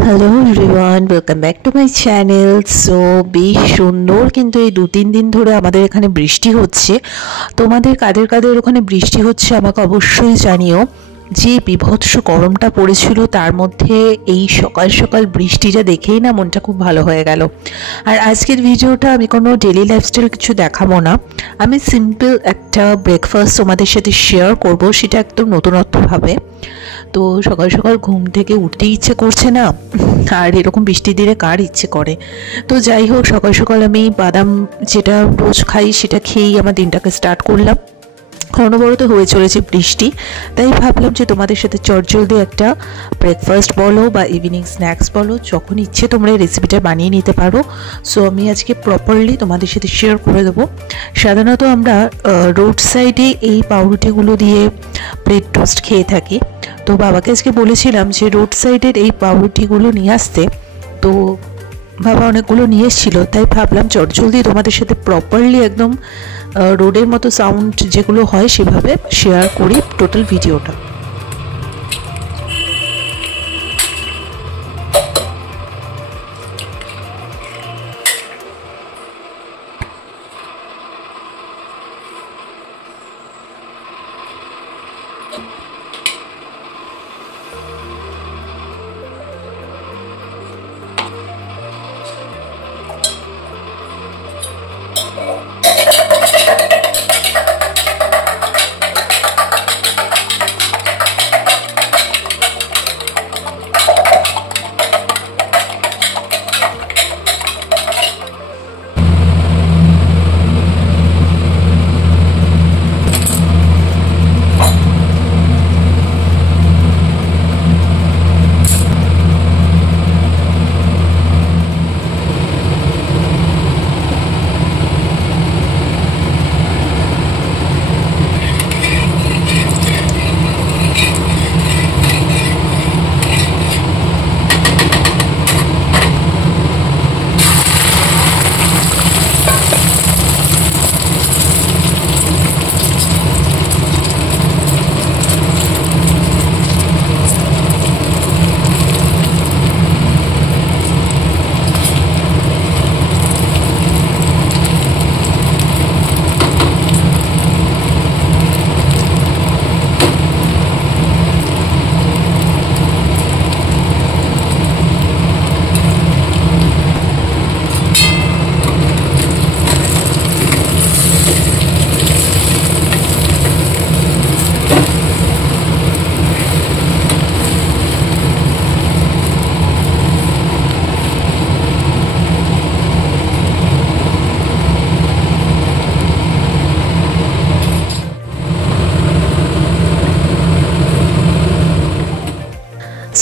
Hello everyone, welcome back to my channel. So বেশ সুন্দর কিন্তু এই 2-3 দিন ধরে আমাদের এখানে বৃষ্টি হচ্ছে। তোমাদের কাদের কাদের ওখানে বৃষ্টি হচ্ছে আমাকে অবশ্যই জানিও। যে বিভৎস গরমটা পড়েছিল তার মধ্যে এই সকাল সকাল বৃষ্টিটা দেখেই না মনটা খুব ভালো হয়ে গেল। আর আজকের ভিডিওটা আমি কোনো ডেলি লাইফস্টাইল কিছু দেখাবো না, আমি সিম্পল একটা ব্রেকফাস্ট তোমাদের সাথে শেয়ার করব, সেটা একদম নতুনত্বভাবে। তো সকাল সকাল ঘুম থেকে উঠতে ইচ্ছে করছে না, আর এরকম বৃষ্টির দিনে কার ইচ্ছে করে। তো যাই হোক, সকাল সকাল আমি বাদাম যেটা রোজ খাই সেটা খেয়েই আমার দিনটাকে স্টার্ট করলাম। অনবরত হয়ে চলেছে বৃষ্টি, তাই ভাবলাম যে তোমাদের সাথে চটজলদি একটা ব্রেকফাস্ট বলো বা ইভিনিং স্ন্যাক্স বলো, যখন ইচ্ছে তোমরা এই রেসিপিটা বানিয়ে নিতে পারো। সো আমি আজকে প্রপারলি তোমাদের সাথে শেয়ার করে দেবো। সাধারণত আমরা রোড সাইডে এই পাউরুটিগুলো দিয়ে ব্রেড টোস্ট খেয়ে থাকি। তো বাবাকে আজকে বলেছিলাম যে রোড সাইডের এই পাউরুটিগুলো নিয়ে আসতে, তো বাবা অনেকগুলো নিয়ে এসেছিলো, তাই ভাবলাম চটজলদি তোমাদের সাথে প্রপারলি একদম রোডের মতো সাউন্ড যেগুলো হয় সেভাবে শেয়ার করি টোটাল ভিডিওটা।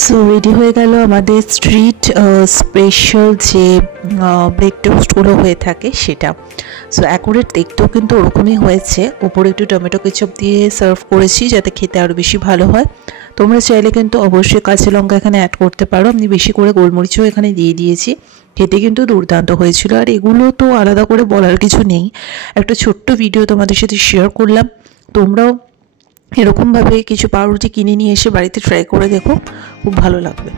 সো রেডি হয়ে গেল আমাদের স্ট্রিট স্পেশাল যে ব্রেড টোস্টগুলো হয়ে থাকে সেটা। সো অ্যাকুরেট দেখতেও কিন্তু ওরকমই হয়েছে। উপরে একটু টমেটো কেচাপ দিয়ে সার্ভ করেছি যাতে খেতে আরও বেশি ভালো হয়। তোমরা চাইলে কিন্তু অবশ্যই কাঁচা লঙ্কা এখানে অ্যাড করতে পারো, আমি বেশি করে গোলমরিচও এখানে দিয়ে দিয়েছি। খেতে কিন্তু দুর্দান্ত হয়েছিল। আর এগুলো তো আলাদা করে বলার কিছু নেই, একটা ছোট্ট ভিডিও তোমাদের সাথে শেয়ার করলাম। তোমরাও এরকমভাবে কিছু পাউরুটি কিনে নিয়ে এসে বাড়িতে ট্রাই করে দেখো, খুব ভালো লাগবে।